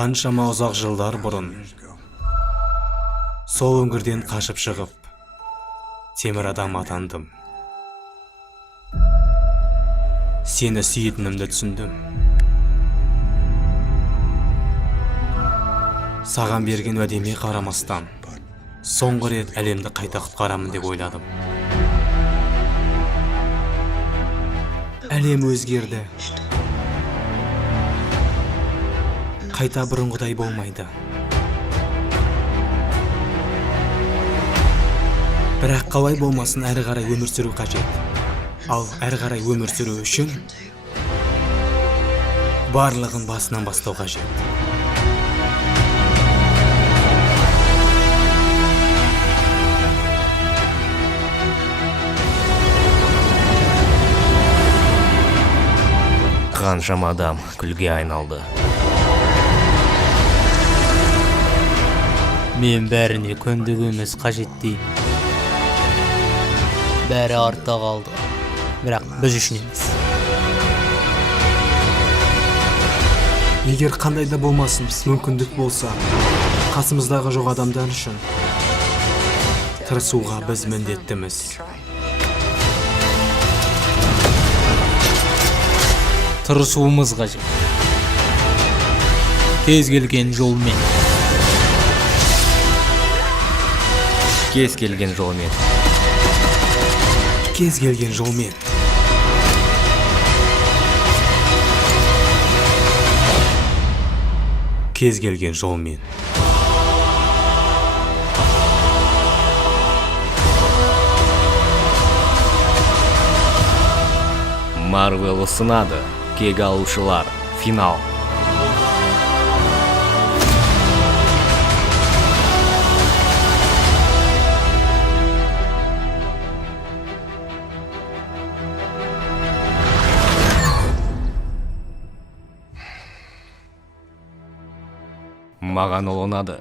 Қаншама ұзақ жылдар бұрын сол өңірден қашып шығып, темір адам атандым. Сені сүйетінімді түсіндім. Саған берген уәдеме қарамастан, соңғы рет әлемді қайта құтқарамын деп ойладым. Әлем өзгерді. Қайта бұрынғыдай болмайды. Бірақ қалай болмасын, әрі қарай өмір сүру қажет. Ал әрі қарай өмір сүру үшін барлығын басынан бастау қажет. Қаншама адам күлге айналды. Мен бәріне көндігіміз қажет деймін. Бәрі артта қалды, бірақ біз үшін емес. Егер қандай да болмасын, мүмкіндік болса, қасымыздағы жоқ адамдар үшін тырысуға біз міндеттіміз. Тырысуымыз қажет. Кез келген жолмен. Кез келген жолмен. Кез келген жолмен. Кез келген жолмен. Марвел ұсынады. Кек алушылар. Финал. Маған ол ұнады.